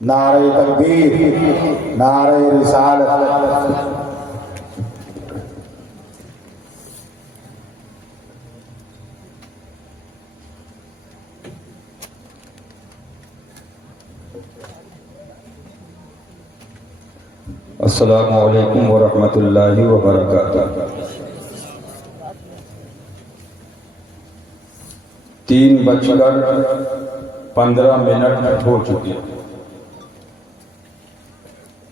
نعرہ تکبیر، نعرہ رسالت۔ السلام علیکم ورحمۃ اللہ وبرکاتہ۔ 3:15 ہو چکے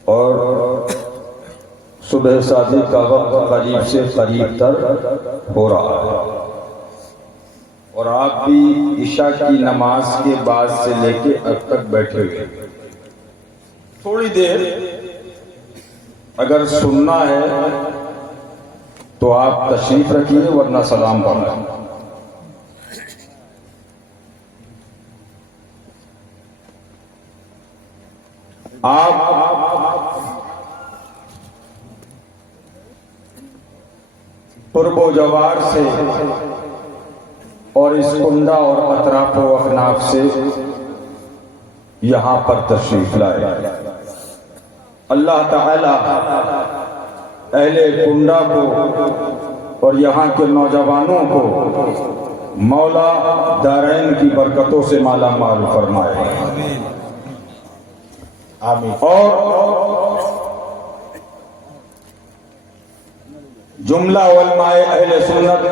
اور صبح صادق کا وقت قریب سے قریب تر ہو رہا ہے، اور آپ بھی عشاء کی نماز کے بعد سے لے کے اب تک بیٹھے ہوئے۔ تھوڑی دیر اگر سننا ہے تو آپ تشریف رکھیے، ورنہ سلام پڑھیں۔ آپ قرب و جوار سے اور اس کنڈہ اور اطراف و اکناف سے یہاں پر تشریف لائے۔ اللہ تعالی اہل کنڈہ کو اور یہاں کے نوجوانوں کو مولا دارین کی برکتوں سے مالا مال فرمائے، آمین۔ اور جملہ علماء اہل سنت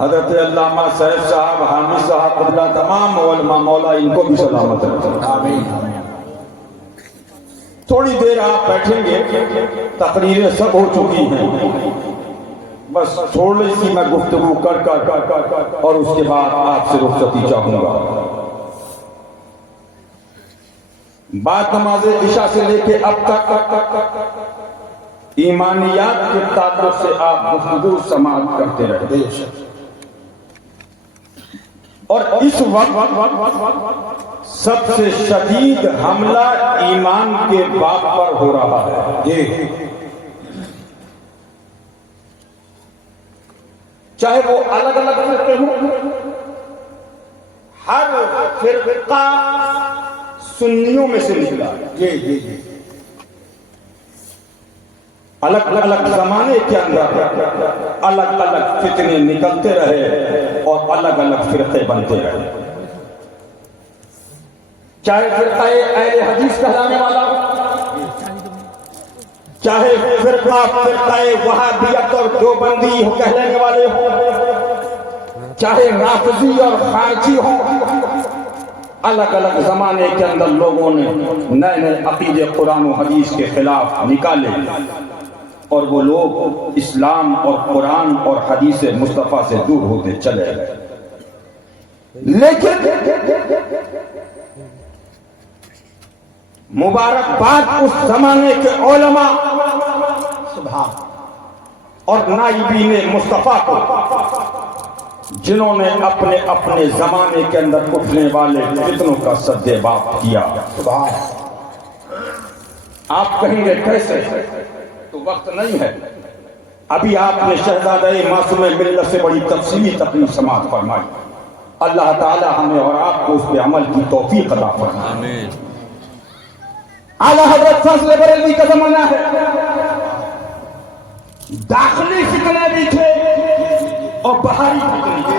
حضرت علامہ سیف صاحب، حامد صاحب، قبلہ تمام علماء، مولا ان کو بھی سلامت رکھے، آمین۔ تھوڑی دیر آپ بیٹھیں گے، تقریریں سب ہو چکی ہیں، بس تھوڑی سی میں گفتگو کر اور اس کے بعد آپ سے رخصتی چاہوں گا۔ بعد نماز عشاء سے لے کے اب تک ایمانیات کے تعلق سے آپ گفتگو سماعت کرتے رہے، اور اس وقت سب سے شدید حملہ ایمان کے باب پر ہو رہا ہے، چاہے وہ الگ الگ فرقے ہوں، ہر فرقہ سنیوں میں سے نکلا، الگ الگ زمانے کے اندر الگ الگ فتنے نکلتے رہے اور الگ الگ فرقے بنتے رہے، چاہے فرقہ اہل حدیث کہلانے والا ہو، چاہے فرقہ وہابیت اور دیوبندی کہلانے والے ہو، چاہے رافضی اور خارجی ہو، الگ الگ زمانے کے اندر لوگوں نے نئے نئے عقیدے قرآن و حدیث کے خلاف نکالے، اور وہ لوگ اسلام اور قرآن اور حدیث مصطفیٰ سے دور ہوتے چلے گئے۔ لیکن مبارکباد اس زمانے کے علماء اور نائبین مصطفیٰ کو، جنہوں نے اپنے اپنے زمانے کے اندر اٹھنے والے فتنوں کا سد باب کیا۔ آپ کہیں گے کیسے؟ تو وقت نہیں ہے، ابھی آپ نے شہزادہ معصوم ملت سے بڑی تفصیلی تقریر سماعت فرمائی، اللہ تعالی ہمیں اور آپ کو اس پہ عمل کی توفیق عطا فرمائے۔ اعلیٰ حضرت فضل بریلوی کا زمانہ ہے، داخلی فتنے بھی تھے اور باہری فتنے بھی تھے،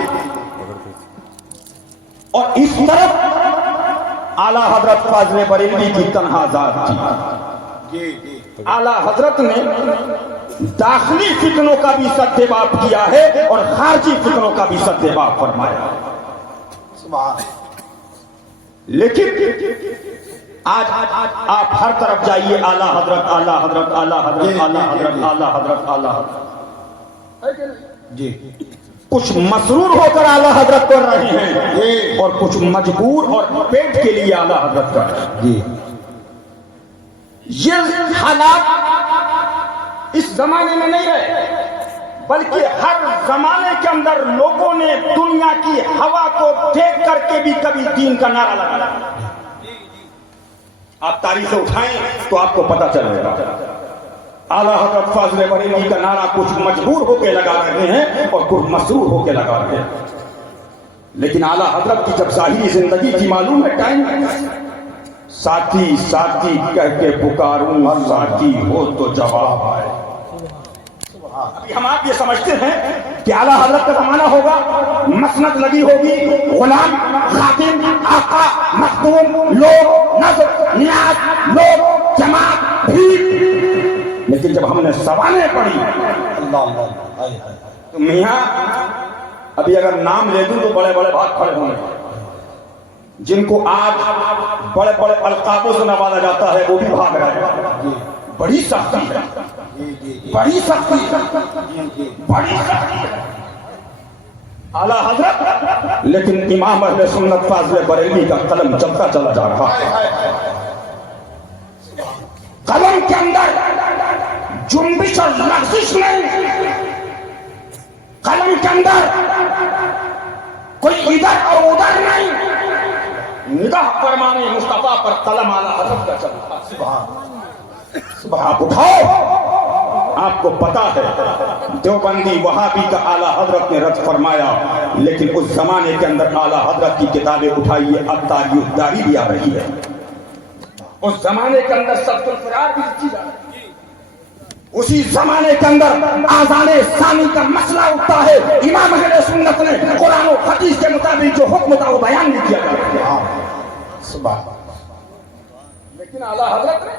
اور اس طرف اعلیٰ حضرت فضل بریلوی کی تنہا ذات تھی۔ اعلیٰ حضرت نے داخلی فتنوں کا بھی سدباب کیا ہے اور خارجی فتنوں کا بھی سدباب فرمایا، لیکن آج آپ ہر طرف جائیے، اعلیٰ حضرت، اعلیٰ حضرت، اعلیٰ حضرت، اعلیٰ حضرت، اعلیٰ حضرت، اعلیٰ حضرت، کچھ مسرور ہو کر اعلیٰ حضرت کر رہے ہیں اور کچھ مجبور اور پیٹ کے لیے اعلیٰ حضرت کر رہے ہیں۔ یہ حالات اس زمانے میں نہیں رہے، بلکہ ہر زمانے کے اندر لوگوں نے دنیا کی ہوا کو دیکھ کر کے بھی کبھی دین کا نعرہ لگایا۔ آپ تاریخیں اٹھائیں تو آپ کو پتہ چلے گا، اعلیٰ حضرت فضل بریلوی کا نعرہ کچھ مجبور ہو کے لگا رہے ہیں اور کچھ مسرور ہو کے لگا رہے ہیں، لیکن اعلیٰ حضرت کی جب ظاہری زندگی تھی، معلوم ہے ٹائم ساتھی ساتھی کہہ کے پکاروں ساتھی ہو تو جواب آئے. ابھی ہم آپ یہ سمجھتے ہیں کہ اعلیٰ حضرت کا زمانہ ہوگا, مسند لگی ہوگی, غلام, خادم, آقا, مخدوم, لوگ, نظر, نیاز, لوگ, جماعت, بھیڑ. لیکن جب ہم نے سوانح پڑھی تو میاں ابھی اگر نام لے دوں تو بڑے بڑے بات کھڑے ہوں گے, جن کو آج بڑے بڑے القابوں سے نوازا جاتا ہے وہ بھی بھاگ رہے ہیں. بڑی سختی ہے, بڑی سختی ہے, بڑی سختی ہے اعلیٰ حضرت. لیکن امام اہل سنت فاضل بریلوی کا قلم چلتا چلا جا رہا ہے. قلم کے اندر جنبش اور لغزش نہیں, قلم کے اندر کوئی ادھر اور ادھر نہیں, نگاہ فرمانی مصطفیٰ پر قلم اعلیٰ حضرت کا چل رہا ہے. آپ اٹھاؤ, آپ کو پتا ہے دیوبندی وہابی کا اعلیٰ حضرت نے رد فرمایا, لیکن اس زمانے کے اندر اعلیٰ حضرت کی کتابیں اٹھائیے, اب تاریخ داری بھی آ رہی ہے. اس زمانے کے اندر سبز الفرار بھی لکھی جا رہی ہے. اسی زمانے کے اندر آذان ثانی کا مسئلہ اٹھتا ہے, امام اہل سنت نے قرآن و حدیث کے مطابق جو حکم تھا وہ بیان نہیں کیا گیا. لیکن اعلیٰ حضرت نے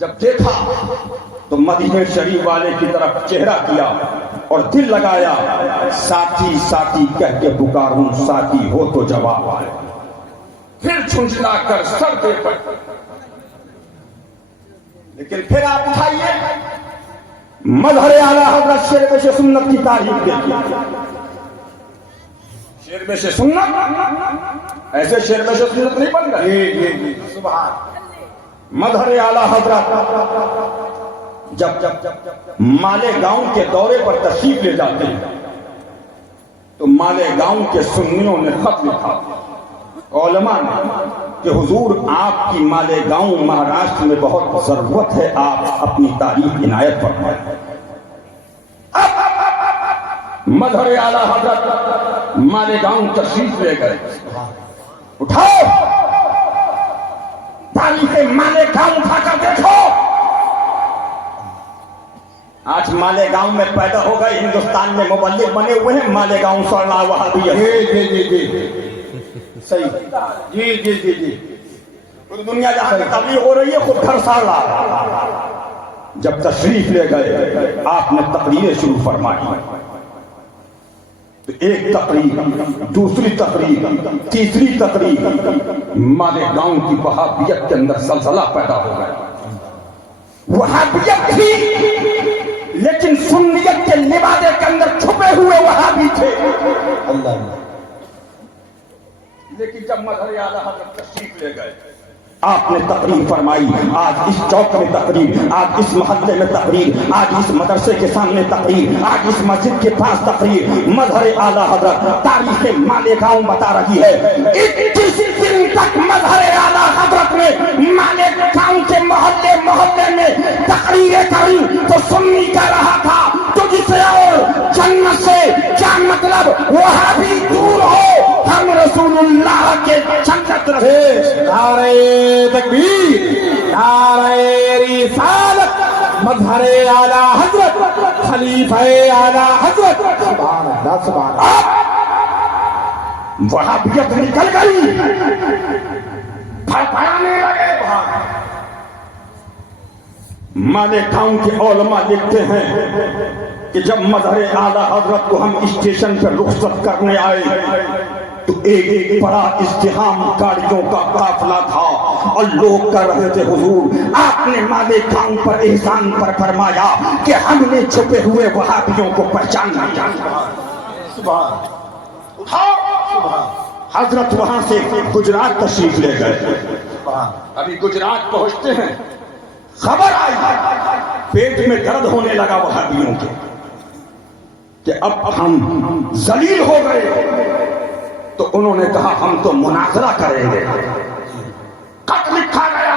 جب دیکھا تو مدینہ شریف والے کی طرف چہرہ کیا اور دل لگایا, ساتھی ساتھی کہہ کے پکاروں ساتھی ہو تو جواب آئے. پھر جھنجھلا کر سر دے پر, لیکن پھر آپ اٹھائیے مظہر اعلیٰ حضرت شیربش سنت کی تاریخ دیکھیے. شیربش سنت ایسے شیربش سنت نہیں بن گئے. سبحان. مظہر اعلیٰ حضرت جب مالیگاؤں کے دورے پر تشریف لے جاتے ہیں تو مالیگاؤں کے سنیوں نے خط لکھا علماء نے کہ حضور آپ کی مالیگاؤں مہاراشٹر میں بہت ضرورت ہے, آپ اپنی تاریخ عنایت فرمائیں. مظہر اعلیٰ حضرت مالیگاؤں تشریف لے گئے. اٹھاؤ تاریخ مالیگاؤں اٹھا کر دیکھو. آج مالیگاؤں میں پیدا ہو گئے, ہندوستان میں مبلغ بنے ہوئے ہیں مالیگاؤں سرنا وہابی. صحیح, جی جی جی جی, پوری دنیا جہاں تبلیغ ہو رہی ہے خود گھر سارا. جب تشریف لے گئے آپ نے تقریریں شروع فرمائی. تو ایک تقریر, دوسری تقریر, تیسری تقریر, مالیگاؤں کی وہابیت کے اندر زلزلہ پیدا ہو گیا. وہابیت تھی لیکن سنیت کے لبادے کے اندر چھپے ہوئے وہابی تھے. لیکن جب مظہر اعلیٰ حضرت تشریف لے گئے آپ نے تقریر فرمائی. آج اس چوک میں تقریر, آج اس محلے میں تقریر, آج اس مدرسے کے سامنے تقریر, آج اس مسجد کے پاس تقریر. مظہر اعلیٰ حضرت تاریخ مالیگاؤں بتا رہی ہے 21 دن تک مظہر اعلیٰ حضرت نے مالیگاؤں کے محلے محلے میں تقریریں کری تو سنی کہہ رہا تھا تجھ سے اور جنت سے کیا مطلب, وہابی دور ہو, ہم رسول اللہ کے جنت رسے. نعرہ تکبیر, نعرہ رسالت, مظہر اعلیٰ حضرت, خلیفہ اعلیٰ حضرت. سبحان اللہ, سبحان اللہ. وہابیت نکل گئی, پھڑپڑانے لگے. مالیگاؤں کے علماء لکھتے ہیں کہ جب مظہر اعلیٰ حضرت کو ہم اسٹیشن پر رخصت کرنے آئے تو ایک بڑا ازدحام گاڑیوں کا قافلہ تھا اور لوگ کہہ رہے تھے حضور آپ نے مالیگاؤں پر احسان پر فرمایا کہ ہم نے چھپے ہوئے وہابیوں کو پہچان لیا. حضرت وہاں سے گجرات تشریف لے گئے. ابھی گجرات پہنچتے ہیں خبر آئی پیٹ میں درد ہونے لگا وہابیوں کے کہ اب ہم ذلیل ہو گئے. تو انہوں نے کہا ہم تو مناظرہ کریں گے. خط لکھا گیا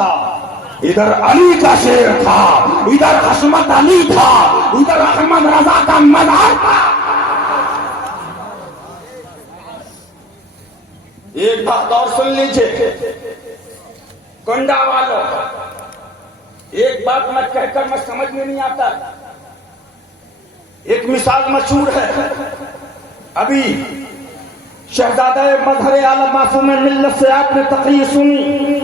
تھا، ادھر علی کا شیر تھا، ادھر حشمت علی تھا، ادھر احمد رضا کا مزار تھا۔ ایک بات اور سن لیجئے کنڈا والوں، ایک بات میں کہہ کر میں سمجھ میں نہیں آتا، ایک مثال مشہور ہے، ابھی شہزادہ مظہر اعلی معصوم ملت سے آپ نے تقریر سنی،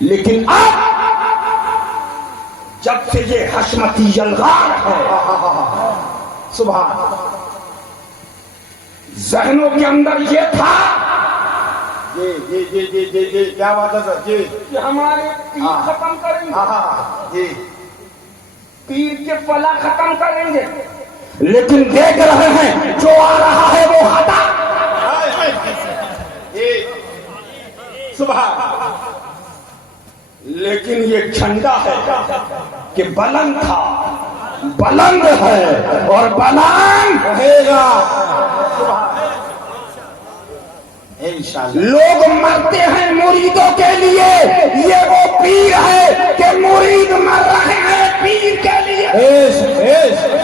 لیکن اب جب سے یہ حشمتی یلغار ہے، سبحان ذہنوں کے اندر یہ تھا جی کیا بات ہے سر جی کہ ہمارے پیر ختم کریں گے، جی پیر کے پلا ختم کریں گے، لیکن دیکھ رہے ہیں جو آ رہا ہے وہ ہٹا۔ سبحان لیکن یہ جھنڈا ہے کہ بلند تھا، بلند ہے اور بلند رہے گا انشاءاللہ۔ لوگ مرتے ہیں مریدوں کے لیے، یہ وہ پیر ہے کہ مرید مر رہے ہیں پیر کے لیے۔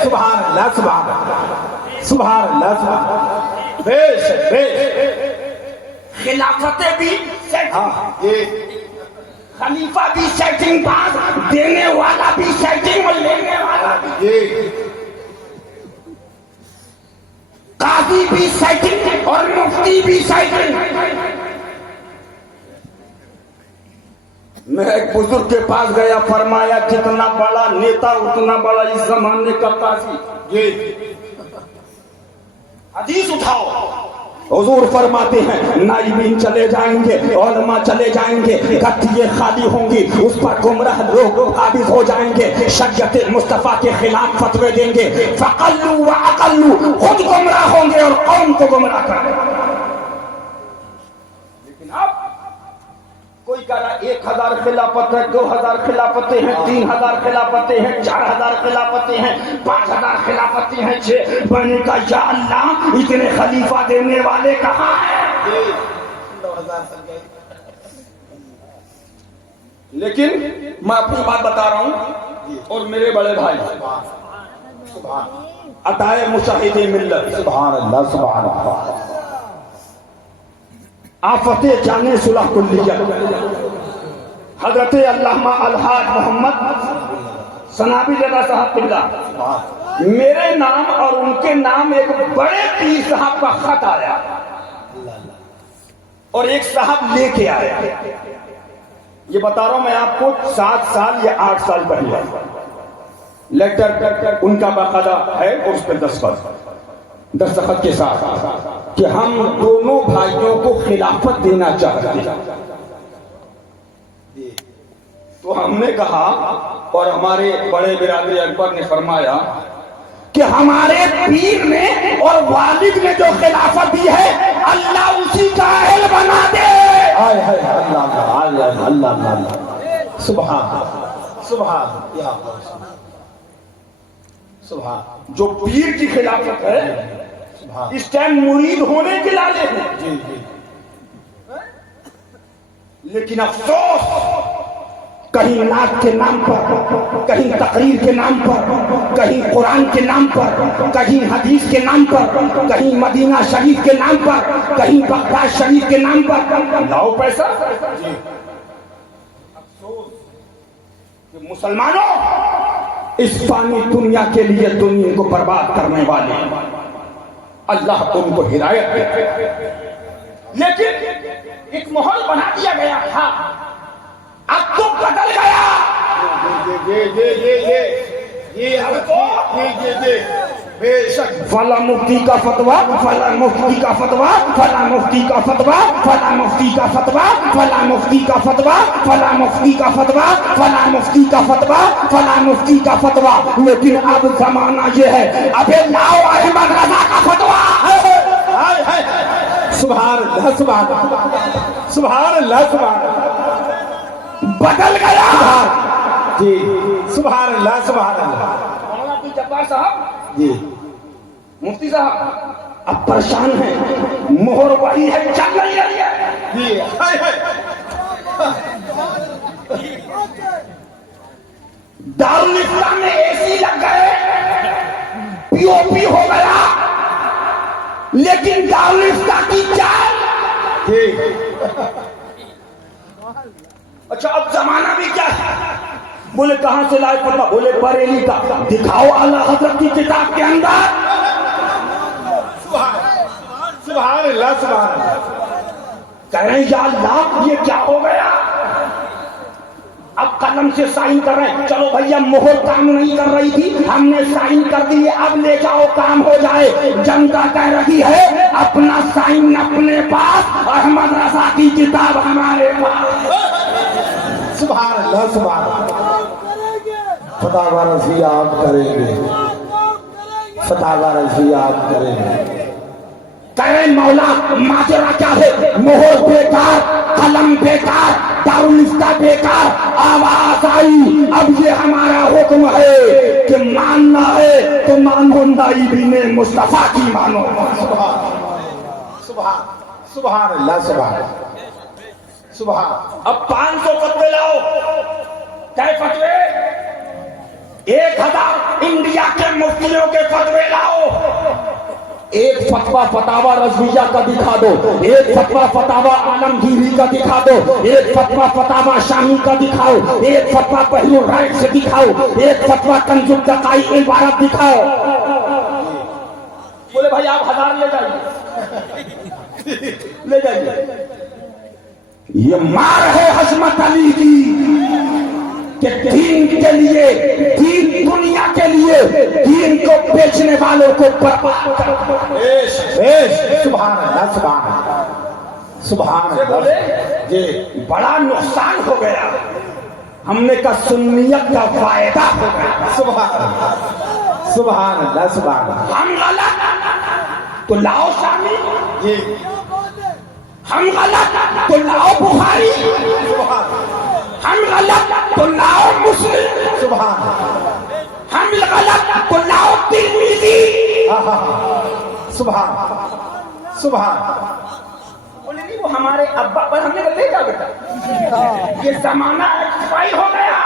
سبحان اللہ سبحان اللہ سبحان اللہ سبحان اللہ بیش خلافتیں بھی یہ خلیفہ بھی سیٹنگ باز، دینے والا بھی سیٹنگ اور لینے والا بھی، یہ قاضی بھی سیٹنگ اور مفتی بھی سیٹنگ۔ میں ایک بزرگ کے پاس گیا، فرمایا جتنا بڑا نیتا اتنا بڑا اس زمانے کا قاضی۔ یہ حدیث اٹھاؤ، حضور فرماتے ہیں نائبین چلے جائیں گے، علماء چلے جائیں گے، گٹھیے خالی ہوں گی، اس پر گمراہ لوگ قابض ہو جائیں گے، شریعت مصطفیٰ کے خلاف فتوے دیں گے، فقلوا واقلوا، خود گمراہ ہوں گے اور قوم کو گمراہ کریں گے۔ لیکن اب کوئی کہہ رہا 1000 خلافت ہے، 2000 خلافتیں ہیں، 3000 خلافتیں ہیں، 4000 خلافتیں ہیں، 5000 خلافتیں ہیں، 6 بنے کا یا اللہ اتنے خلیفہ دینے والے کہاں ہیں؟ لیکن میں اپنی بات بتا رہا ہوں اور میرے بڑے بھائی عطائے مشاہد ملت، سبحان اللہ سبحان اللہ آفت جانے صلح کلیہ، حضرت علامہ الحاج محمد ثنابی رضا صاحب قبلہ، میرے نام اور ان کے نام ایک بڑے پیر صاحب کا خط آیا اور ایک صاحب لے کے آیا، یہ بتا رہا ہوں میں آپ کو 7 سال یا 8 سال پہلے لیٹر ان کا باقاعدہ ہے اور اس پہ دستخط کے ساتھ کہ ہم دونوں بھائیوں کو خلافت دینا چاہتے ہیں۔ تو ہم نے کہا اور ہمارے بڑے برادری اکبر نے فرمایا کہ ہمارے پیر نے اور والد نے جو خلافت دی ہے اللہ اسی کا اہل بنا دے۔ اللہ اللہ سبحان سبحان یا سبحان جو پیر کی خلافت ہے اس ٹائم مرید ہونے کے لالے ہیں، جی جی لیکن افسوس کہیں نعت کے نام پر، کہیں تقریر کے نام پر، کہیں قرآن کے نام پر، کہیں حدیث کے نام پر، کہیں مدینہ شریف کے نام پر، کہیں بغداد شریف کے نام پر لاؤ پیسہ۔ کہ مسلمانوں اس فانی دنیا کے لیے دنیا کو برباد کرنے والے اللہ ان کو ہدایت دے، لیکن ایک ماحول بنا دیا گیا تھا، اب تو بدل گیا۔ بے شک فلاں مفتی کا فتویٰ، فلاں مفتی کا فتویٰ، فلاں مفتی کا فتویٰ، فلاں مفتی کا فتویٰ، فلاں مفتی کا فتویٰ، فلاں مفتی کا فتویٰ، فلاں مفتی کا فتویٰ، فلاں مفتی کا فتویٰ، لیکن اب زمانہ یہ ہے ابے لاؤ احمد رضا کا فتویٰ۔ سبحان اللہ سبحان اللہ سبحان اللہ سبحان اللہ بدل گیا۔ جی سبحان اللہ سبحان اللہ مولانا عبد الجبار صاحب، جی مفتی صاحب اب پریشان ہیں، مہر وہی ہے چل رہی ہے۔ جی دارالفتہ میں اے سی لگ گئے, پی او پی ہو گیا, لیکن دارالفتہ کی چائے. اچھا اب زمانہ بھی کیا ہے؟ بولے کہاں سے لائے فتویٰ؟ بولے بریلی کا. دکھاؤ اعلیٰ حضرت کی کتاب کے اندر. سبحان اللہ سبحان اللہ. کہہ رہے ہیں یا اللہ یہ کیا ہو گیا؟ اب قلم سے سائن کر رہے ہیں. چلو بھیا مہر کام نہیں کر رہی تھی, ہم نے سائن کر دی, اب لے جاؤ کام ہو جائے. جنتا کہہ رہی ہے اپنا سائن اپنے پاس, احمد رضا کی کتاب ہمارے پاس. سبحان اللہ سبحان اللہ. فتح رضی آپ کریں گے, فتح رضی آپ کریں گے. کہہ رہے مولا ماجرا کیا ہے؟ مہر بیکار, قلم بیکار, دارالفتہ بیکار, آواز آئی. اب یہ ہمارا حکم ہے کہ ماننا ہے تو مانو, نائبین مصطفیٰ کی مانو. سبحان سبحان اللہ سبحان سبحان. اب 500 فتوے لاؤ. کئے فتوے؟ 1000 انڈیا کے مفتیوں کے فتوے لاؤ. ایک فتویٰ فتاوی رضویہ کا دکھا دو, ایک فتویٰ فتاوی عالمگیری کا دکھا دو, ایک فتویٰ فتاوی شامی کا دکھاؤ, ایک فتویٰ بحر الرائق سے دکھاؤ, ایک فتویٰ کنز الدقائق عبارت دکھاؤ. بولے بھائی آپ 1000 لے جائیے, لے جائیے. یہ مار ہے حضرت علی کی کہ دین کے لیے, دین دنیا کے لیے, دین کو بیچنے والوں کو برباد کر. سبحان اللہ سبحان اللہ سبحان اللہ. جی بڑا نقصان ہو گیا. ہم نے کہا سنیت کا فائدہ ہو گیا. سبحان اللہ سبحان اللہ سبحان اللہ. ہم غلط تو لاؤ شامی, جی ہم غلط تو لاؤ بخاری, ہم غلط تو لاؤ مسلم, سبحان ہم غلط تو لاؤ ترمذی. سبحان سبحان. بولے نہیں وہ ہمارے ابا پر, ہم نے کہا لے جا بیٹا, یہ زمانہ ایکسپائر ہو گیا.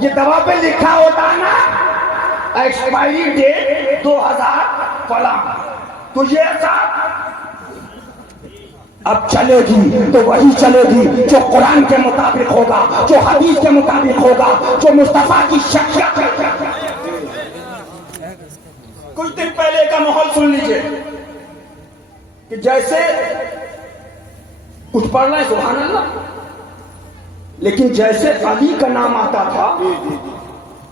یہ دوا پہ لکھا ہوتا نا ایکسپائری ڈیٹ 2000 فلاں, تو یہ ایسا اب چلے گی تو وہی چلے گی جو قرآن کے مطابق ہوگا, جو حدیث کے مطابق ہوگا, جو مصطفیٰ کی شخصیت ہے. کچھ دن پہلے کا ماحول سن لیجئے کہ جیسے کچھ پڑھ رہے ہیں سبحان اللہ, لیکن جیسے علی کا نام آتا تھا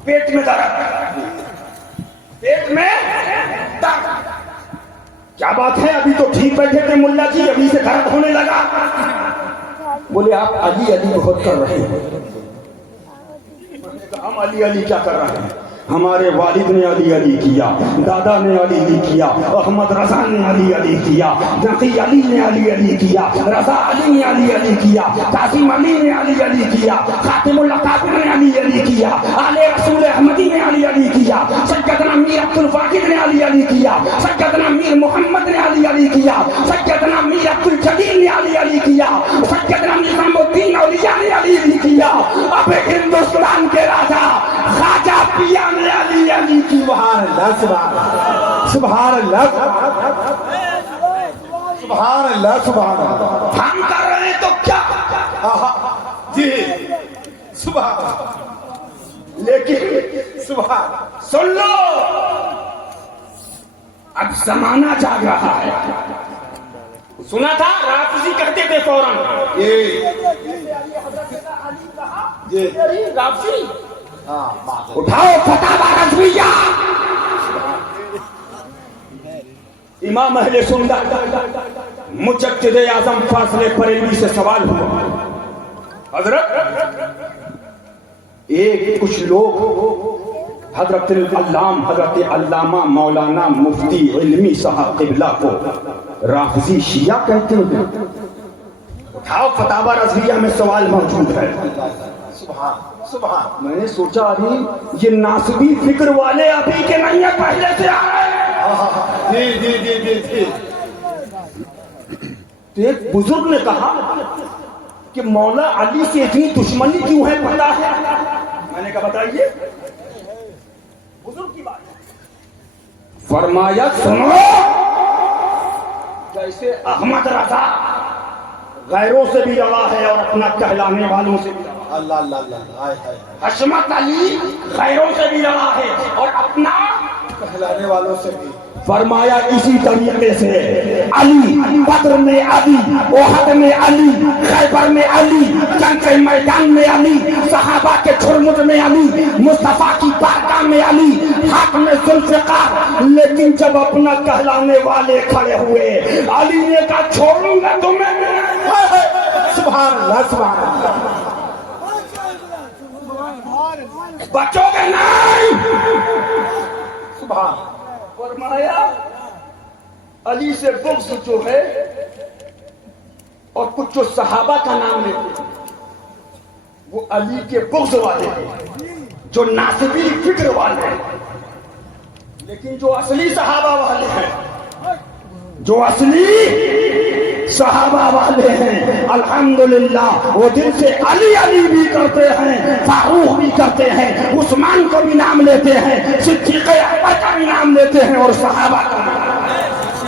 پیٹ میں درد, پیٹ میں درد. کیا بات ہے, ابھی تو ٹھیک بیٹھے تھے ملا جی, ابھی سے درد ہونے لگا. بولے آپ علی علی بہت کر رہے ہیں. ہم علی علی کیا کر رہے ہیں؟ ہمارے والد نے علی علی کیا, دادا نے علی علی کیا, احمد رضا نے علی علی کیا, نقی علی نے علی علی کیا, رضا علی نے علی علی کیا, قاسم علی نے علی علی کیا, خاتم الاکابر نے علی علی کیا, آل رسول احمدی نے علی علی کیا, سیدنا میر عبد الواحد نے علی علی کیا, سیدنا میر محمد نے علی علی کیا, سیدنا میر عبد الجلیل نے علی علی کیا, سیدنا نظام الدین اولیاء نے علی علی کیا. اب ہندوستان کے راجا خواجہ پیا نے علی علی کی. سبحان اللہ سبحان اللہ سبحان اللہ سبحان اللہ. ہم کر رہے ہیں تو کیا, جی سبحان, لیکن سبحان سن لو اب زمانہ جاگ رہا ہے. سنا تھا رافضی کہتے تھے فوراً, جی رافضی اٹھاؤ فتاوی رضویہ. امام اہل سنت مجدد اعظم فاضل بریلوی سے سوال ہوا, حضرت ایک کچھ لوگ حضرت العلام حضرت علامہ مولانا مفتی علمی صاحب قبلہ کو رافضی شیعہ کہتے ہیں. اٹھاؤ فتاوی رضویہ میں سوال موجود ہے. سبحان سبحان. میں نے سوچا ابھی یہ ناصبی فکر والے ابھی کے نہیں ہیں, پہلے سے آ رہے ہیں. جی جی جی جی جی. تو ایک بزرگ نے کہا کہ مولا علی سے اتنی دشمنی کیوں ہے پتا ہے؟ میں نے کا بتائیے؟ بزرگ کی بات ہے. فرمایا سنو، جیسے احمد رضا غیروں سے بھی لڑا ہے اور اپنا کہلانے والوں سے بھی لڑا ہے. اللہ اللہ اللہ ہائے ہائے حشمت علی غیروں سے بھی لڑا ہے اور اپنا کہلانے والوں سے بھی. فرمایا اسی طریقے سے علی بدر میں علی، احد میں علی، خیبر میں علی، جنگ کے میدان میں علی، صحابہ کے جھرمٹ میں علی، مصطفیٰ کی بارگاہ میں علی، حق میں ذوالفقار. لیکن جب اپنا کہلانے والے کھڑے ہوئے، علی نے کہا چھوڑوں گا تمہیں. سبحان اللہ سبحان اللہ. بچو گے نہیں. سبحان. فرمایا علی سے بغض جو ہے، اور کچھ جو صحابہ کا نام لیتے ہیں وہ علی کے بغض والے ہیں، جو ناصبی فکر والے ہیں. لیکن جو اصلی صحابہ والے ہیں، جو اصلی صحابہ والے ہیں، الحمدللہ وہ دل سے علی علی بھی کرتے ہیں، فاروق بھی کرتے ہیں، عثمان کو بھی نام لیتے ہیں، صدیق اکبر کا بھی نام لیتے ہیں، اور صحابہ کا نام.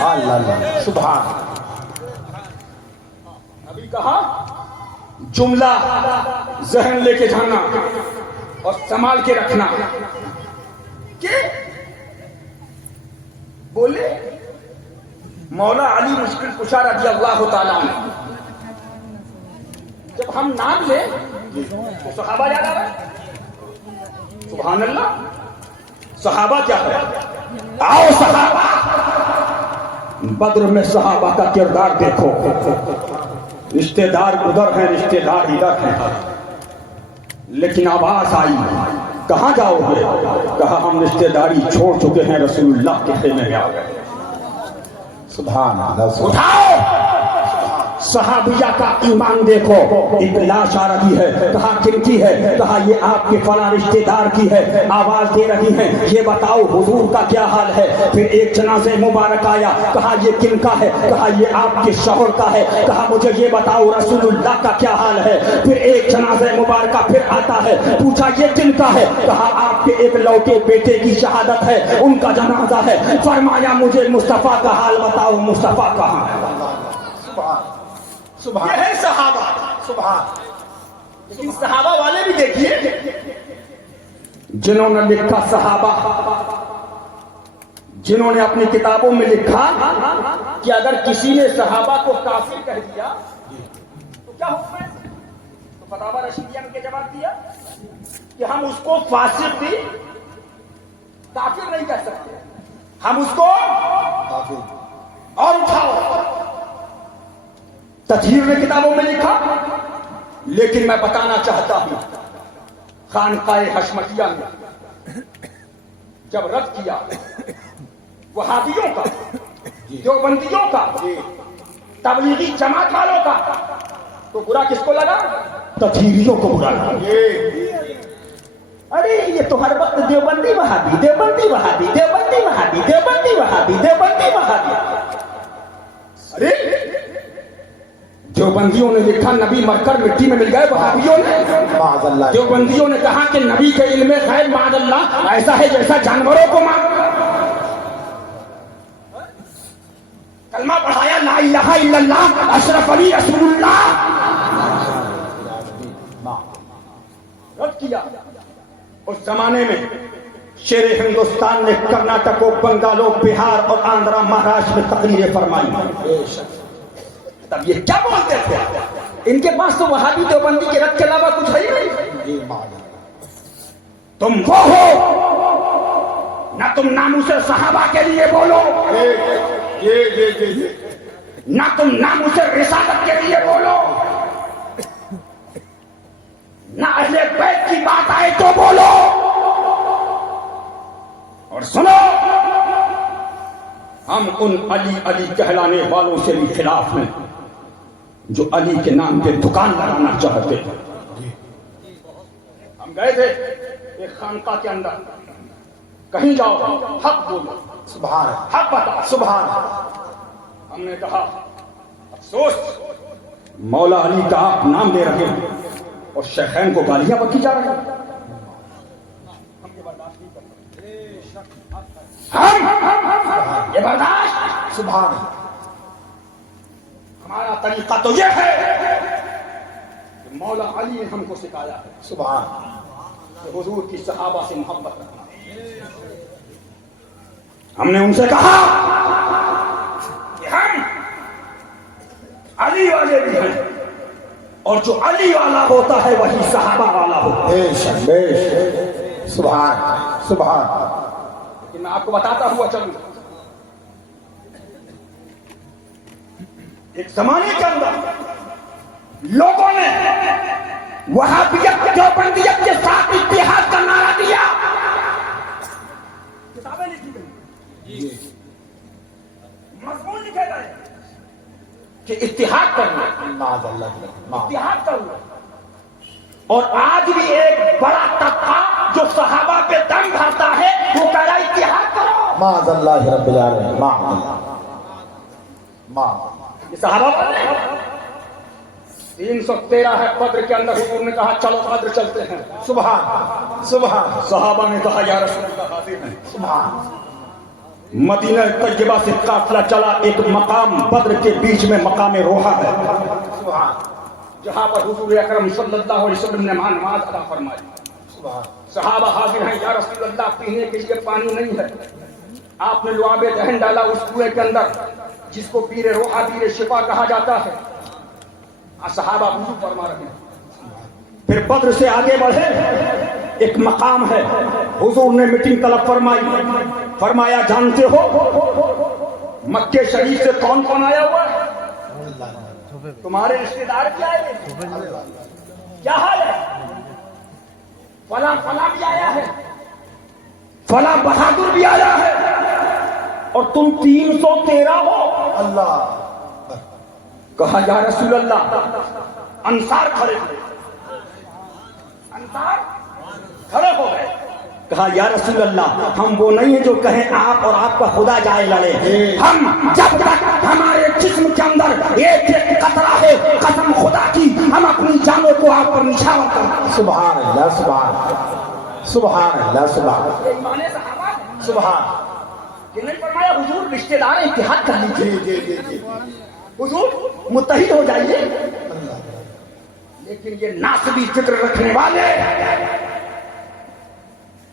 اللہ اللہ سبحان. ابھی کہا جملہ ذہن لے کے جانا اور سنبھال کے رکھنا کہ بولے مولا علی مشکل کشا رضی اللہ تعالیٰ عنہ. جب ہم نام لیں تو صحابہ یاد آ رہا ہے. سبحان اللہ. صحابہ کیا ہے؟ آؤ صحابہ. بدر میں صحابہ کا کردار دیکھو. رشتہ دار ادھر ہیں، رشتہ دار ادھر ہیں، لیکن آواز آئی کہاں جاؤ گے؟ کہا ہم رشتہ داری چھوڑ چکے ہیں، رسول اللہ کے خیمے میں آ گئے. سبحان اللہ. اٹھاؤ صحابیہ کا ایمان دیکھو. ایک لاش آ رہی ہے، کہا کن کی ہے؟ کہا یہ آپ کے فلاں رشتہ دار کی ہے. آواز دے رہی ہیں یہ بتاؤ حضور کا کیا حال ہے. پھر ایک جنازہ مبارک آیا، کہا یہ کن کا ہے؟ کہا یہ آپ کے شوہر کا ہے. کہا مجھے یہ بتاؤ رسول اللہ کا کیا حال ہے. پھر ایک جنازہ مبارکہ پھر آتا ہے، پوچھا یہ کن کا ہے؟ کہا آپ کے ایک لوٹے بیٹے کی شہادت ہے، ان کا جنازہ ہے. فرمایا مجھے مصطفیٰ کا حال بتاؤ، مصطفیٰ کہاں ہے؟ سبحان یہ سبحان ہے صحابہ. سبحان. لیکن صحابہ والے بھی دیکھیے جنہوں نے لکھا، صحابہ جنہوں نے اپنی کتابوں میں لکھا کہ اگر کسی نے صحابہ کو کافر کہہ دیا تو کیا حکم ہے. تو فتاوی رشیدیہ نے جواب دیا کہ ہم اس کو فاسق بھی کافر نہیں کہہ سکتے، ہم اس کو کافی. اور اٹھاؤ. تطہیر نے کتابوں میں لکھا. لیکن میں بتانا چاہتا ہوں خانقاہ حشمتیہ نے جب رد کیا وہابیوں کا، دیوبندیوں کا، تبلیغی جماعت والوں کا، تو برا کس کو لگا؟ تطہیریوں کو برا لگا. ارے یہ تو ہر وقت دیوبندی وہابی، دیوبندی وہابی، دیوبندی وہابی، دیوبندی وہابی، دیوبندی وہابی. ارے دیوبندیوں نے لکھا نبی مر کر مٹی میں مل گئے. وہابیوں نے، معاذ اللہ. دیوبندیوں نے کہا کہ نبی کے علم غیب معاذ اللہ ایسا ہے جیسا جانوروں کو کلمہ پڑھایا لا الہ الا اللہ اشرف علی رسول اللہ، رد کیا. اس زمانے میں شیر ہندوستان نے کرناٹک، بنگالو، بہار اور آندھرا، مہاراشٹر میں تقریریں فرمائی. تب یہ کیا بولتے تھے؟ ان کے پاس تو وہابی دیوبندی کے رد کے علاوہ کچھ ہے ہی نہیں. تم وہ ہو نہ تم ناموس صحابہ کے لیے بولو، نہ تم ناموس رسالت کے لیے بولو، نہ اہل بیت کی بات آئے تو بولو. اور سنو، ہم ان علی علی کہلانے والوں سے بھی خلاف ہیں جو علی کے نام پہ دکان لگانا چاہتے ہیں. ہم گئے تھے ایک خانقاہ کے اندر، کہیں جاؤ حق بولو، سبحان حق بتا. سبحان. ہم نے کہا افسوس مولا علی کا آپ نام لے رہے ہیں اور شیخین کو گالیاں بکی جا رہی ہیں. ہم یہ برداشت سبحان ہمارا طریقہ تو یہ ہے کہ مولا علی نے ہم کو سکھایا ہے سبحان کہ حضور کی صحابہ سے محبت رکھنا. ہم نے ان سے کہا کہ ہم علی والے بھی ہیں اور جو علی والا ہوتا ہے وہی صحابہ والا ہوتا ہے. بے شک بے شک سبحان سبحان. کہ میں آپ کو بتاتا ہوا چلوں ایک زمانے کے اندر لوگوں نے وہابیت دیوبندیت کے ساتھ اتحاد کا نعرہ دیا. کتابیں لکھی گئی مضمون لکھے گئے کہ اتحاد کرنا معاذ اللہ معاذ. اتحاد کرنا. اور آج بھی ایک بڑا طبقہ جو صحابہ پہ دم بھرتا ہے وہ کہہ رہا ہے اتحاد کرو. معاذ اللہ رب العالمین معاذ اللہ معاذ. یہ صحابہ بولے 313 ہے بدر کے اندر حضور نے کہا چلو بدر چلتے ہیں. سبحان سبحان صحابہ نے کہا یا رسول اللہ حاضر ہیں. سبحان. مدینہ طیبہ سے قافلہ چلا ایک مقام بدر کے بیچ میں مقام روحا ہے سبحان جہاں پر حضور اکرم صلی اللہ علیہ وسلم نے نماز ادا فرمائی. سبحان. صحابہ حاضر ہیں یا رسول اللہ پینے کے لیے پانی نہیں ہے. آپ نے لعاب دہن ڈالا اس کنویں کے اندر جس کو پیر روحا پیر شفا کہا جاتا ہے. صحابہ وضو فرما رہے ہیں. پھر بدر سے آگے بڑھے ایک مقام ہے حضور نے میٹنگ طلب فرمائی. فرمایا جانتے ہو مکے شریف سے کون کون آیا ہوا ہے؟ تمہارے رشتے دار کیا آئے ہیں؟ کیا حال ہے؟ فلاں فلاں بھی آیا ہے فلاں بہادر بھی آیا ہے اور تم 313 ہو. اللہ. کہا یا رسول اللہ انصار کھڑے ہوئے. انصار کھڑے ہو گئے. کہا یا رسول اللہ ہم وہ نہیں ہیں جو کہیں آپ اور آپ کا خدا جائے لڑے. ہم جب تک ہمارے جسم کے اندر ایک ایک قطرہ ہے قسم خدا کی ہم اپنی جانوں کو آپ پر نچھاور کریں. سبحان اللہ سبحان سبحان اللہ سبحان ایمان صحابہ سبحان. کہ نہیں فرمایا حضور رشتے دار اتحاد کر لیجیے. جی جی جی جی. حضور متحد ہو جائیے. لیکن یہ ناسبی فکر رکھنے والے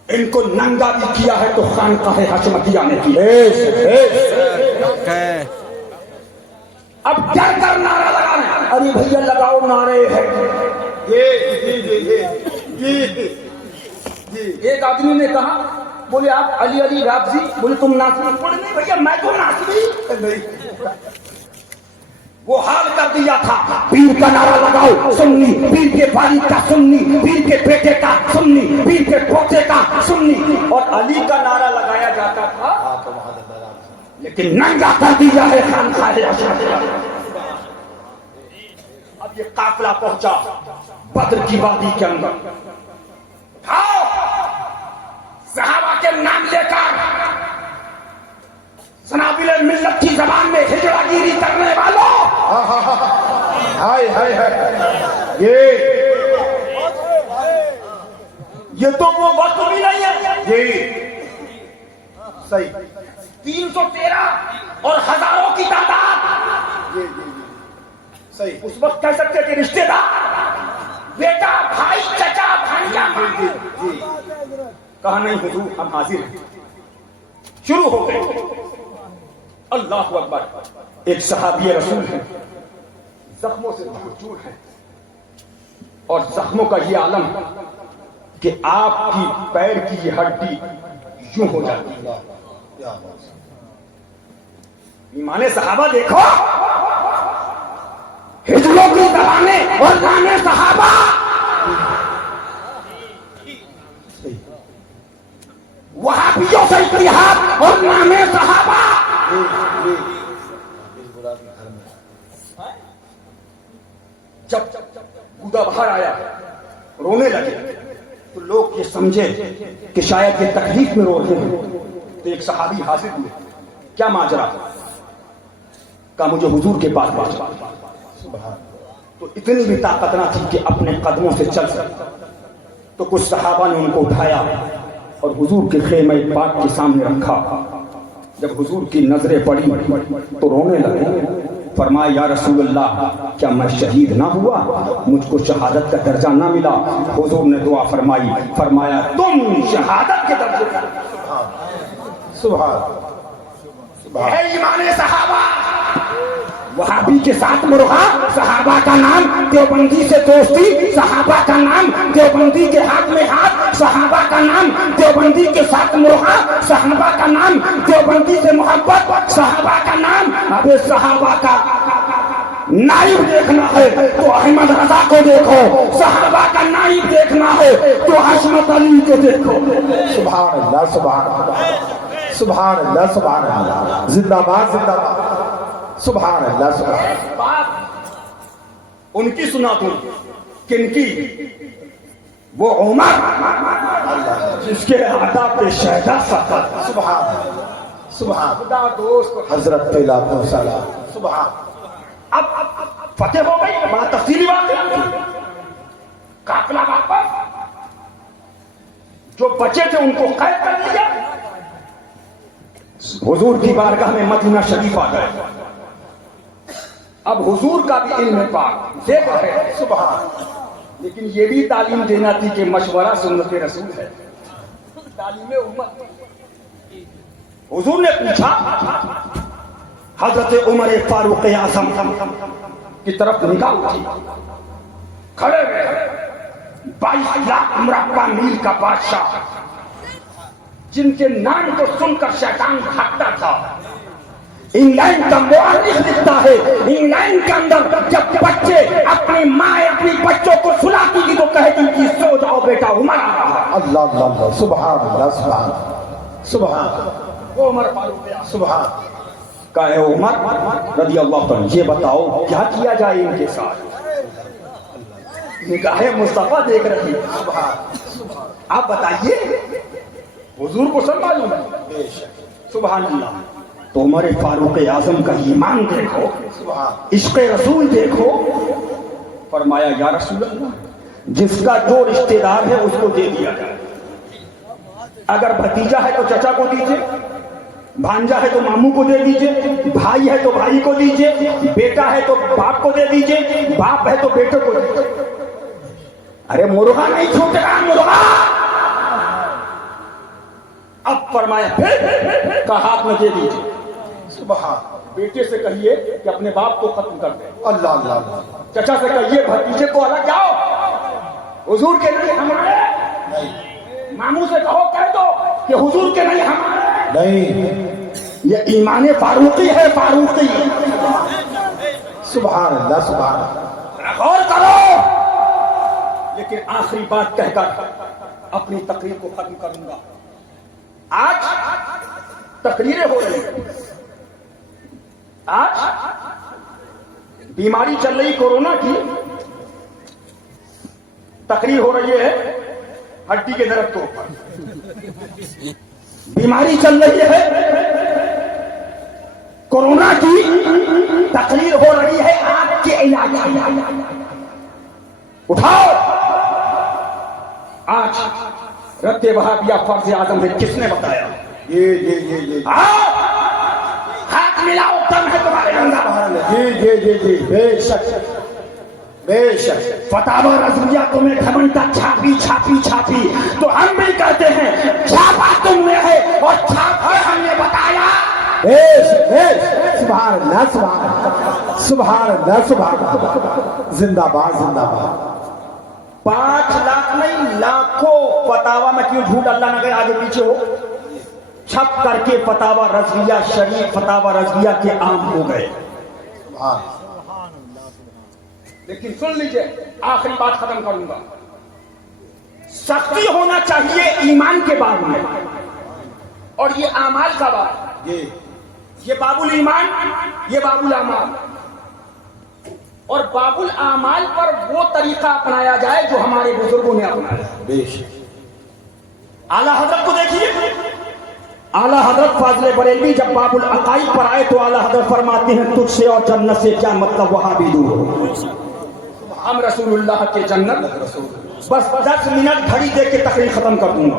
ان کو ننگا بھی کیا ہے تو خانقاہ حشمتیہ نے کیا. اب ڈر کر نعرہ لگا رہے ہیں. ارے بھیا لگاؤ نعرے ہے. ایک آدمی نے کہا بولے آپ علی علی رافضی بولے تم ناسبی. بولے نہیں بھیا میں تو ناسبی. وہ حال کر دیا تھا پیر کا نعرہ لگاؤ سنی پیر کے والد کا سنی پیر کے بیٹے کا سنی پیر کے پوتے کا سنی اور علی کا نعرہ لگایا جاتا تھا لیکن ننگا کر دیا ہے خانقاہ حشمتیہ. اب یہ قافلہ پہنچا بدر کی وادی کے اندر. اٹھاؤ صحابہ کے نام لے کر سنابل ملت کی زبان میں ہجرہ گیری کرنے والوں ہائے ہائے ہائے. یہ تو وہ وقت بھی نہیں ہے. جی صحیح. 313 اور ہزاروں کی تعداد. صحیح. اس وقت کہہ سکتے کہ رشتے دار بیٹا بھائی چچا بھانجا جی جی. کہا نہیں حضور ہم حاضر ہیں. شروع ہو گئے. اللہ اکبر. ایک صحابی رسول ہے زخموں سے چور ہے اور زخموں کا یہ عالم کہ آپ کی پیر کی یہ ہڈی یوں ہو جاتی ہے. ایمان صحابہ دیکھو ہجروں کی زبانیں اور نامے صحابہ. وہابیوں سے اتحاد اور نامے صحابہ. جب گودا باہر آیا رونے لگے تو لوگ یہ سمجھے کہ شاید یہ تکلیف میں رو رہے ہیں. تو ایک صحابی حاضر ہوئے. کیا ماجرا؟ کہا مجھے حضور کے پاس پہنچا. تو اتنی بھی طاقت نہ تھی کہ اپنے قدموں سے چل سکتا. تو کچھ صحابہ نے ان کو اٹھایا اور حضور کے خیمہ پاک کے سامنے رکھا. جب حضور کی نظریں پڑی تو رونے لگے. فرمایا یا رسول اللہ کیا میں شہید نہ ہوا, مجھ کو شہادت کا درجہ نہ ملا؟ حضور نے دعا فرمائی, فرمایا تم شہادت کے درجے کا. سبحان اے ایمان صحابہ, وہابی کے ساتھ مرغا, صحابہ کا نام دیوبندی سے دوستی, صحابہ کا نام دیوبندی کے ہاتھ میں ہاتھ, صحابہ کا نام دیوبندی کے ساتھ مرغا, صحابہ کا نام دیوبندی سے محبت, صحابہ کا نام. ابے صحابہ کا نائب دیکھنا ہے تو احمد رضا کو دیکھو, صحابہ کا نائب دیکھنا ہے تو حشمت علی کو دیکھو. سبحان اللہ سبحان اللہ سبحان اللہ سبحان اللہ, زندہ باد زندہ باد, سبحان اللہ سبحان اللہ. بات ان کی سنا تم, کن کی؟ وہ عمر جس کے آداب پہ شہدا سفر. سبحان سبحان خدا دوست حضرت طلعت السلام. سبحان. اب فتح ہو گئی, بڑا تفصیلی بات ہے. قافلہ واپس, جو بچے تھے ان کو قید کر لیا. حضور کی بارگاہ میں مدینہ شریف آ گئے. اب حضور کا بھی علم پاک دیکھ رہے ہیں. سبحان. لیکن یہ بھی تعلیم دینا تھی کہ مشورہ سنت رسول ہے, تعلیم امت. حضور نے پوچھا, حضرت عمر فاروق اعظم کی طرف نگاہ اٹھی. کھڑے ہوئے 22 لاکھ مربع میل کا بادشاہ, جن کے نام کو سن کر شیطان بھاگتا تھا. انگلینڈ کا مورخ لکھتا ہے, انگلینڈ کے اندر جب بچے اپنی ماں اپنی بچوں کو سلاتی تھی تو کہتی تھی سو جاؤ بیٹا عمر آ رہا ہے. اللہ اللہ اللہ, سبحان اللہ سبحان سبحان. وہ عمر فاروق سبحان. کہے عمر رضی اللہ عنہ, یہ بتاؤ کیا کیا جائے ان کے ساتھ؟ نگاہ مصطفیٰ دیکھ رہی. آپ بتائیے, حضور کو سب معلوم ہے. سبحان اللہ. تو عمر فاروق اعظم کا ایمان دیکھو, عشق رسول دیکھو. فرمایا یا رسول اللہ, جس کا جو رشتہ دار ہے اس کو دے دیا جائے. اگر بھتیجا ہے تو چچا کو دیجئے, بھانجا ہے تو ماموں کو دے دیجئے, بھائی ہے تو بھائی کو دیجئے, بیٹا ہے تو باپ کو دے دیجئے, باپ ہے تو بیٹے کو دیجئے. ارے مرغا نہیں چھوٹے گا, مرغا. اب فرمایا پھر کا ہاتھ میں دے دیجئے. سبحان. بیٹے سے کہیے کہ اپنے باپ کو ختم کر دے. اللہ اللہ اللہ. چچا سے کہیے بھتیجے کو الگ جاؤ, حضور کے لیے ہمارے. ماموں سے کہو کہہ دو کہ حضور کے لیے ہمارے نہیں. یہ ایمان فاروقی ہے, فاروقی. سبحان اللہ سبحان اللہ. غور کرو. لیکن آخری بات کہہ کر اپنی تقریر کو ختم کروں گا. آج تقریریں ہو رہی ہیں, آج بیماری چل رہی کورونا کی, تقریر ہو رہی ہے ہڈی کے درختوں پر. بیماری چل رہی ہے کورونا کی, تقریر ہو رہی ہے آگ کے علاج. اٹھاؤ. آج رد وہابیہ فرض اعظم ہے, کس نے بتایا؟ یہ ہاتھ ملاؤ, دم ہے تمہارے اندر. جی بے شک بے شک. فتاوی رضویہ تمہیں گھمنڈا چھاپی تو ہم بھی کہتے ہیں چھاپا تم نے ہے اور چھاپا ہم نے بتایا. سبحان اللہ سبحان اللہ سبحان اللہ سبحان اللہ. زندہ باد زندہ باد. 5 لاکھ نہیں لاکھوں فتاوا میں کیوں جھوٹ اللہ نہ کرے آگے پیچھے ہو, چھپ کر کے فتاوا رضویہ شریف فتاوا رضویہ کے عام ہو گئے. لیکن سن لیجئے, آخری بات ختم کروں گا. سختی ہونا چاہیے ایمان کے باب میں, اور یہ اعمال کا باب. یہ باب الایمان, یہ باب الاعمال. اور باب الاعمال پر وہ طریقہ اپنایا جائے جو ہمارے بزرگوں نے اپنایا. اعلیٰ حضرت کو دیکھیے, اعلیٰ حضرت فاضل بریلوی جب باب العقائد پر آئے تو اعلیٰ حضرت فرماتے ہیں تجھ سے اور جنت سے کیا مطلب, وہاں بھی دور ہو. ہم رسول اللہ کے جنت, بس 10 منٹ گھڑی دے کے تقریر ختم کر دوں گا.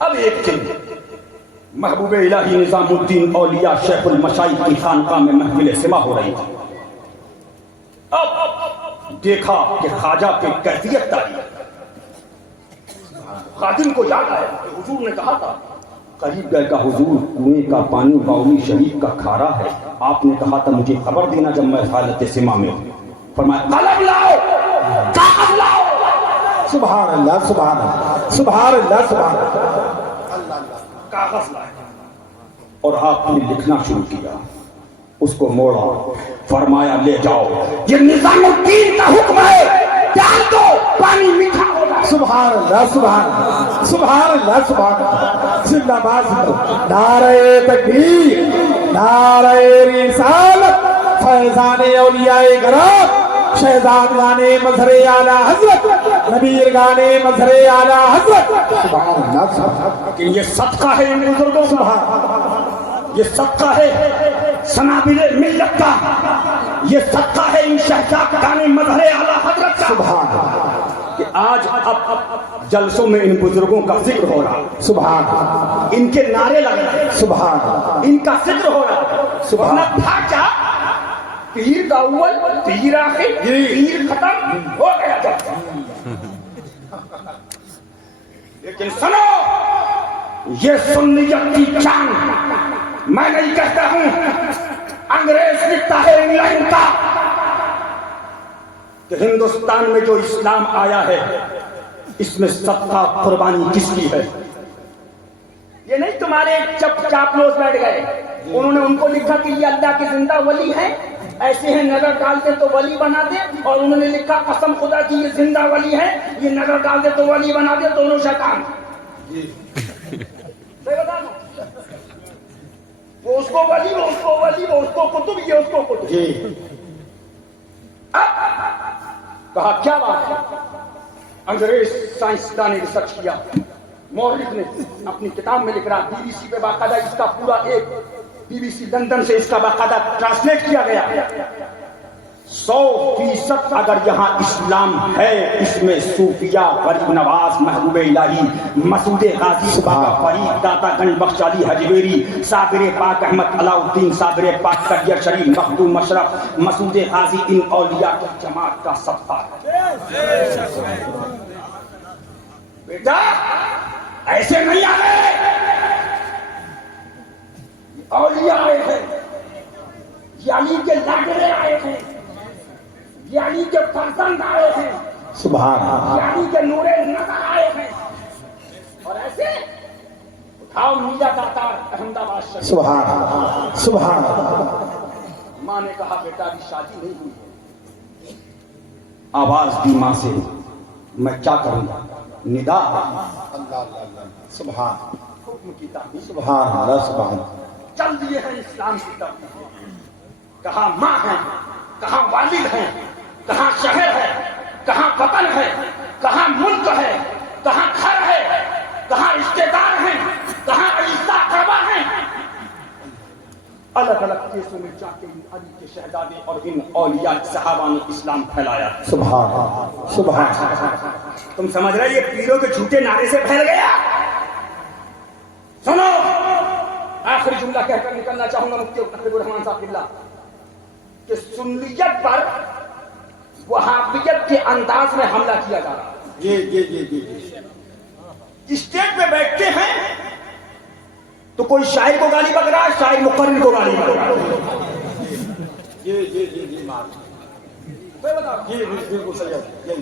اب ایک دن محبوب الہی نظام الدین اولیاء شیخ المشائخ کی خانقاہ میں محفل سما ہو رہی تھی. اب دیکھا کہ خواجہ پہ کیفیت آئی. خادم کو یاد آیا کہ حضور نے کہا تھا قریب گئے کا حضور کنویں کا پانی باولی شریف کا کھارا ہے. آپ نے کہا تھا مجھے خبر دینا جب میں حالت سما میں ہوں. فرمایا قلم لاؤ, کاغذ لاؤ. سبحان اللہ سبحان اللہ سبحان اللہ سبحان اللہ. کاغذ لائے اور آپ نے لکھنا شروع کیا. اس کو موڑا, فرمایا لے جاؤ, یہ نظام الدین کا حکم ہے, ڈال دو, پانی میٹھا ہوگا. سبحان اللہ سبحان اللہ سبحان اللہ سبحان اللہ. زندہ باد زندہ. نعرہ تکبیر, نعرہ رسالت, فیضان اولیاء کرام, شہزاد گانے مظہر اعلیٰ حضرت, نبیر گانے مظہر اعلیٰ حضرت. سبحان اللہ سبحان اللہ. کہ یہ صدقہ ہے ان بزرگوں کا, یہ صدقہ ہے سنابل ملت کا, یہ صدقہ ہے ان شہزاد گانے مظہر اعلیٰ حضرت کا. سبحان اللہ. کہ آج اب جلسوں میں ان بزرگوں کا ذکر ہو رہا, سبحان اللہ ان کے نعرے لگ رہے, سبحان اللہ ان کا ذکر ہو رہا. سبحان ورنہ تھا کیا, پیر کا اول, پیر آخر, پیر ختم ہو گیا جب. لیکن سنو, یہ سنیت کی جان میں نہیں کہتا ہوں, انگریز لکھتا ہے انگلینڈ کا کہ ہندوستان میں جو اسلام آیا ہے اس میں صدقہ قربانی کس کی ہے. یہ نہیں تمہارے چپ چاپلوس بیٹھ گئے, انہوں نے ان کو لکھا کہ یہ اللہ کے زندہ ولی ہیں, ایسے ہیں نظر ڈال دے تو ولی بنا دے, اور انہوں نے لکھا قسم خدا کی یہ زندہ ولی ہیں, یہ نظر ڈال دے تو ولی بنا دے, دونوں شیطان. وہ اس کو ولی, وہ اس کو ولی, وہ اس کو قطب, یہ اس کو قطب. کہا کیا بات ہے, انگریز سائنسدان نے ریسرچ کیا, مورخ نے اپنی کتاب میں لکھ رہا, بی بی سی پہ باقاعدہ اس کا پورا ایک, بی بی سی لندن سے اس کا باقاعدہ ٹرانسلیٹ کیا گیا. 100% اگر یہاں اسلام ہے, اس میں صوفیہ, غریب نواز, محبوب الہی, مسعود غازی, بابا فرید, داتا گنج بخش علی حجویری, صابر پاک احمد علاء الدین, صابر پاک طاہر شریف, مخدوم مشرف, مسعود غازی, ان اولیاء کی جماعت کا صدقہ ہے. بیٹا ایسے نہیں آئے, اولیاء آئے ہیں, یعنی کہ لاڈلے آئے ہیں, یعنی کہ فرزند آئے ہیں, سبحان اللہ یعنی کہ نور نظر آئے ہیں. اور ایسے اٹھاؤ میرا داتار احمد آباد شریف. سبحان اللہ سبحان اللہ. ماں نے کہا بیٹا ابھی شادی نہیں ہوئی. آواز دی ماں سے, میں کیا کروں, ندا سبحان حکم کی تعبیر, سبحان اللہ سبحان اللہ. چل دیے ہیں اسلام کی طرف. کہاں ماں ہے, کہاں والد ہیں, کہاں شہر ہے, کہاں وطن ہے, کہاں ملک ہے, کہاں گھر ہے, کہاں رشتے دار ہیں, کہاں عزیزہ اقربا ہیں. الگ الگ کیسوں میں جا کے علی کے شہزادے اور ان اولیاء صحابہ نے اسلام پھیلایا. سبحان اللہ سبحان اللہ. تم سمجھ رہے یہ پیروں کے جھوٹے نعرے سے پھیل گیا. سنو, آخری جملہ کہہ کر نکلنا چاہوں گا مفتی عبد الرحمان صاحب قبلہ, کہ سنیت پر وہابیت کے انداز میں حملہ کیا جا رہا ہے. جی اسٹیج پہ بیٹھتے ہیں تو کوئی شاعر کو گالی بک رہا ہے, شاعر مقرر کو گالی بک رہا ہے.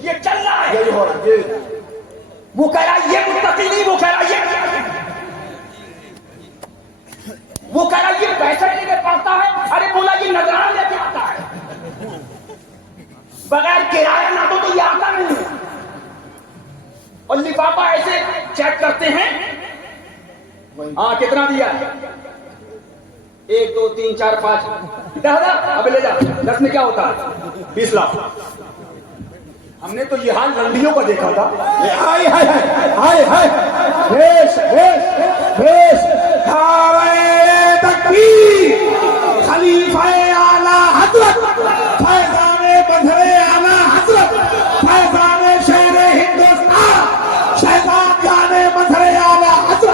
یہ چل رہا ہے. وہ کہہ رہا یہ متقی نہیں, وہ کہہ رہا یہ, وہ کہہ رہا یہ پیسہ لے کے پڑھتا ہے, ارے بولا یہ نظرانہ لے کے آتا ہے, بغیر کرایہ نہ تو یہ آتا نہیں ہے. اور لفافہ ایسے چیک کرتے ہیں, ہاں کتنا دیا, 1 2 3 4 5 10,000, اب لے جا, 10 میں کیا ہوتا ہے, 20 لاکھ. ہم نے تو یہ حال لنڈیوں کا دیکھا تھا. ہائے ہائے ہائے ہائے, بیش بیش بیش. نعرہ تکبیر, خلیفہ اعلیٰ حضرت, فیضان مظہر اعلیٰ حضرت, فیضان شہر ہندوستان, شہزاد گانے مظہر اعلیٰ حضرت.